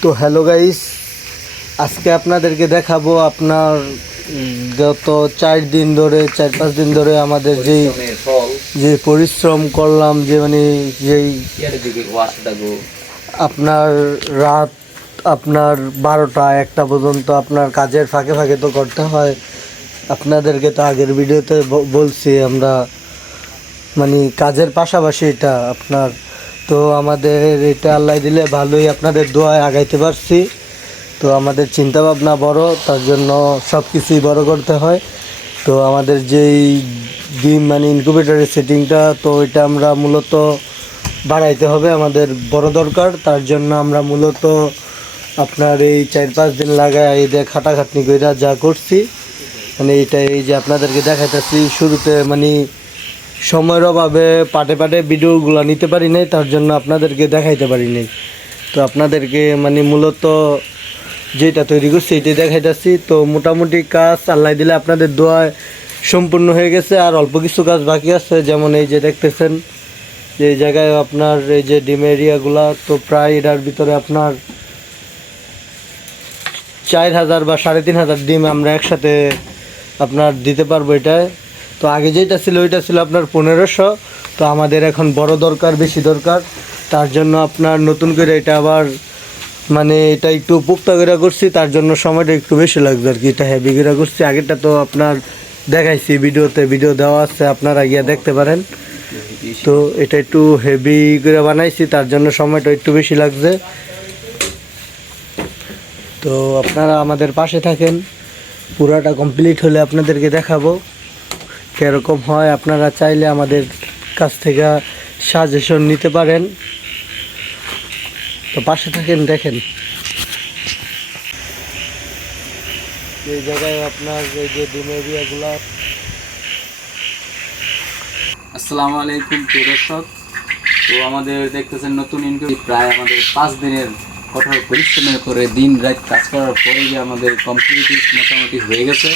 তো hello guys, আজকে আপনাদেরকে দেখাবো আপনার গত 4 দিন ধরে 4-5 দিন ধরে আমাদের যে পরিশ্রম করলাম, যে মানে যেই আপনার রাত আপনার 12টা-1টা পর্যন্ত আপনার কাজের ফাঁকে ফাঁকে তো করতে হয়। আপনাদেরকে তো আগের ভিডিওতে বলছি আমরা মানে কাজের পাশাপাশি এটা আপনার, তো আমাদের এটা আল্লাহ দিলে ভালোই আপনাদের দোয়ায় আগাইতে পারছি। তো আমাদের চিন্তা ভাবনা বড়, তার জন্য সব কিছুই বড় করতে হয়। তো আমাদের যেই ডিম মানে ইনকিউবেটরের সেটিংটা, তো এটা আমরা মূলত বাড়াইতে হবে, আমাদের বড় দরকার। তার জন্য আমরা মূলত আপনার এই 4-5 দিন লাগায় এই যে খাটাখাটনি কইরা যা করছি, মানে এইটা এই যে আপনাদেরকে দেখাইতেছি। শুরুতে মানে সময়ের অভাবে পাটে পাটে ভিডিওগুলো নিতে পারি নাই, তার জন্য আপনাদেরকে দেখাইতে পারি নাই। তো আপনাদেরকে মানে মূলত যেটা তৈরি করছি এটাই দেখাইতেছি। তো মোটামুটি কাজ আল্লাহ দিলে আপনাদের দোয়ায় সম্পূর্ণ হয়ে গেছে, আর অল্প কিছু কাজ বাকি আছে। যেমন এই যে দেখতেছেন যে এই জায়গায় আপনার এই যে ডিম এরিয়াগুলা, তো প্রায় এটার ভিতরে আপনার 4000 বা 3500 ডিম আমরা একসাথে আপনার দিতে পারবো এটায়। তো আগে যেটা ছিল ওইটা ছিল আপনার 1500। তো আমাদের এখন বড় দরকার, বেশি দরকার। তার জন্য আপনার নতুন করে এটা আবার মানে এটা একটু পুক্তা করে করছি, তার জন্য সময়টা একটু বেশি লাগবে আর কি। এটা হেভি করে করছি, আগেরটা তো আপনার দেখাইছি ভিডিওতে, ভিডিও দেওয়া আছে, আপনারা গিয়ে দেখতে পারেন। তো এটা একটু হেভি করে বানাইছি, তার জন্য সময়টা একটু বেশি লাগছে। তো আপনারা আমাদের পাশে থাকেন, পুরাটা কমপ্লিট হলে আপনাদেরকে দেখাবো কীরকম হয়। আপনারা চাইলে আমাদের কাছ থেকে সাজেশন নিতে পারেন। তো পাশে থাকেন, দেখেন এই জায়গায় আপনার এই যে ডিম এরিয়াগুলো। আসসালামু আলাইকুম প্রিয় দর্শক। তো আমাদের দেখতেছেন নতুন ইনকিউবেটর, প্রায় আমাদের 5 দিনের কঠোর পরিশ্রমের করে দিন রাত কাজ করার পরে যে আমাদের কমপ্লিট মোটামুটি হয়ে গেছে।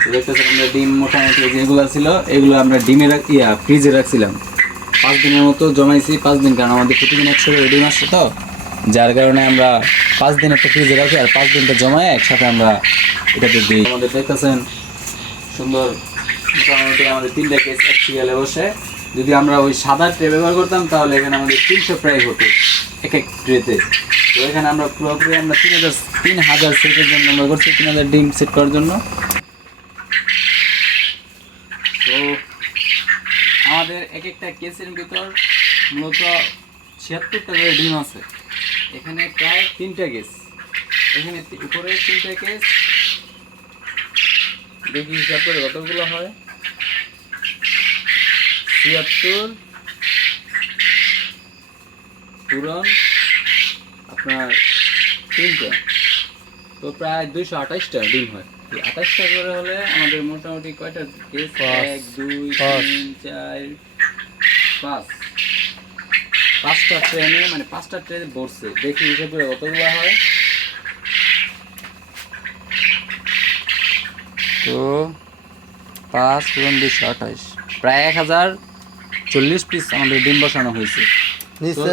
তো দেখতেছেন আমরা ডিম মোটামুটি যেগুলো ছিল এগুলো আমরা ফ্রিজে রাখছিলাম 5 দিনের মতো জমাইছি। 5 দিন, কারণ আমাদের প্রতিদিন 100 করে ডিম আসছে, তো যার কারণে আমরা 5 দিন একটা ফ্রিজে রাখি, আর 5 দিনটা জমায় একসাথে আমরা এটাতে দিই। আমাদের দেখতেছেন সুন্দর মোটামুটি আমাদের 3টা কেস এক সিরিয়ালে বসে। যদি আমরা ওই সাদা ট্রে ব্যবহার করতাম তাহলে এখানে আমাদের 300 প্রায় হতো এক এক ট্রেতে। তো এখানে আমরা পুরোপুরি আমরা 3000 সেটের জন্য আমরা করছি, 3000 ডিম সেট করার জন্য। তো আমাদের এক একটা কেসের ভিতর মূলত 76টা করে ডিম আছে। এখানে প্রায় 3টা কেস, এখানে উপরে 3টা কেস, দেখি হিসাব করে কতগুলো হয়। 76 পূরণ আপনার 3টা, তো প্রায় 228টা ডিম হয়। 28টা করে হলে আমাদের মোটামুটি কয়টা কেস? 1 2 3 4 5, 5টা ট্রেনে মানে 5টা ট্রেনে বসছে। দেখি হিসাব করে কতগুলো হয়। তো 5 পূরণ 228, প্রায় 1040 পিস আমাদের ডিম বসানো হয়েছে। নিচে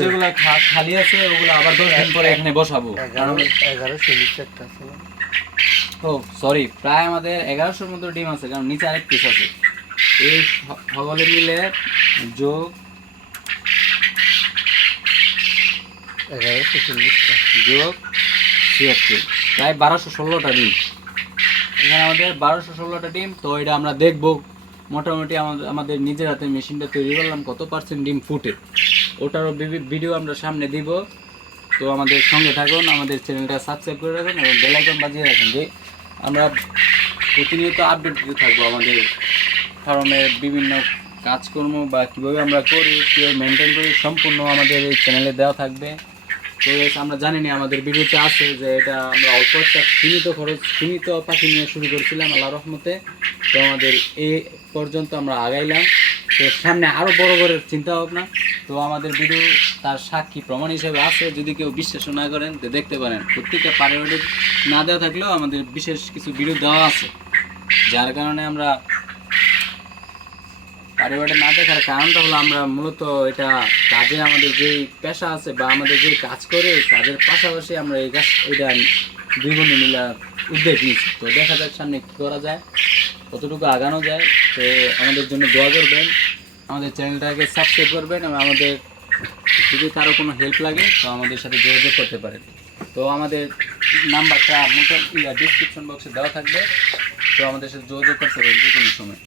যেগুলো খালি আছে ওগুলো আবার 10 দিন পরে এখানে বসাবো। 1100 নিচে একটা আছে না? ও সরি, প্রায় আমাদের 1100-র মতো ডিম আছে, কারণ নিচে আরেক পিস আছে। এই সকলে মিলে যোগ 1140টা যোগ 76, প্রায় 1216টা ডিম। এখানে আমাদের 1216টা ডিম। তো এটা আমরা দেখবো মোটামুটি আমাদের নিজের হাতে মেশিনটা তৈরি করলাম কত পার্সেন্ট ডিম ফুটে, ওটারও ভিডিও আমরা সামনে দিব। তো আমাদের সঙ্গে থাকুন, আমাদের চ্যানেলটা সাবস্ক্রাইব করে রাখুন এবং বেল আইকন বাজিয়ে রাখুন, যে আমরা প্রতিনিয়ত আপডেট দিতে থাকবো আমাদের ফার্মের বিভিন্ন কাজকর্ম বা কীভাবে আমরা করি, কীভাবে মেনটেন করি, সম্পূর্ণ আমাদের এই চ্যানেলে দেওয়া থাকবে। তো আমরা জানি না আমাদের ভিডিওতে আছে যে এটা আমরা অল্প একটা সীমিত পাখি নিয়ে শুরু করছিলাম আল্লাহর রহমতে। তো আমাদের এই পর্যন্ত আমরা আগাইলাম, তো সামনে আরও বড় বড় চিন্তা ভাবনা। তো আমাদের ভিডিও তার সাক্ষী প্রমাণ হিসেবে আছে, যদি কেউ বিশ্বাস না করেন তো দেখতে পারেন। প্রত্যেকটা পারিবারিক না দেওয়া থাকলেও আমাদের বিশেষ কিছু ভিডিও দেওয়া আছে, যার কারণে আমরা বাড়ি না দেখার কারণটা হলো আমরা মূলত এটা কাজে আমাদের যে পেশা আছে বা আমাদের যে কাজ করে কাজের পাশাপাশি আমরা এই কাজ এটা দুই বন্ধু মিলে উদ্যোগ নিচ্ছি। তো দেখা যাক সামনে কী করা যায়, কতটুকু আগানো যায়। তো আমাদের জন্য দোয়া করবেন, আমাদের চ্যানেলটাকে সাবস্ক্রাইব করবেন এবং আমাদের যদি কারো কোনো হেল্প লাগে তো আমাদের সাথে যোগাযোগ করতে পারেন। তো আমাদের নাম্বারটা মোটামুটি ডিসক্রিপশন বক্সে দেওয়া থাকবে, তো আমাদের সাথে যোগাযোগ করতে পারেন যে কোনো সময়।